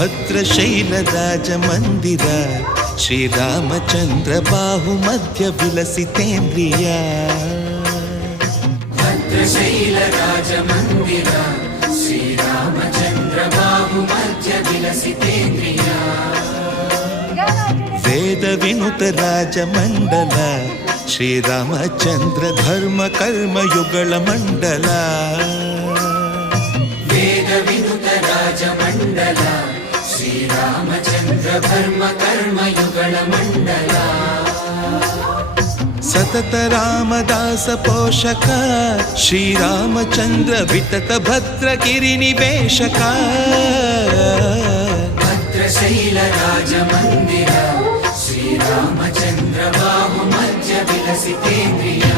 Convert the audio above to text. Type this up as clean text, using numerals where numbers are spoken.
ಭದ್ರಶೈಲರಾಜಮಂದಿರ ಶ್ರೀರಾಮಚಂದ್ರ ಬಾಹು ಮಧ್ಯ ವಿಲಸಿತೇಂದ್ರಿಯ ಭದ್ರಶೈಲರಾಜಮಂದಿರ ಶ್ರೀರಾಮಚಂದ್ರ ಬಾಹು ಮಧ್ಯ ವಿಲಸಿತೇಂದ್ರಿಯ ವೇದ ವಿನುತ ರಾಜಮಂಡಲ ಶ್ರೀರಾಮಚಂದ್ರ ಧರ್ಮ ಕರ್ಮಯುಗಳ ಮಂಡಲ ವೇದ ವಿನುತ ರಾಜಮಂಡಲ ಶ್ರೀರಾಮಚಂದ್ರ ಧರ್ಮ ಕರ್ಮಯುಗಳ ಮಂಡಲ ಸತತ ರಾಮದಾಸ ಪೋಷಕ ಶ್ರೀರಾಮಚಂದ್ರ ವಿತತ ಭದ್ರಗಿರಿ ನಿವೇಶಕ ಭದ್ರಶೈಲ ರಾಜಮಂದಿರ ಶ್ರೀರಾಮಚಂದ್ರ ಬಾಹು ಮಧ್ಯ ವಿಲಸಿತೇಂದ್ರಿಯ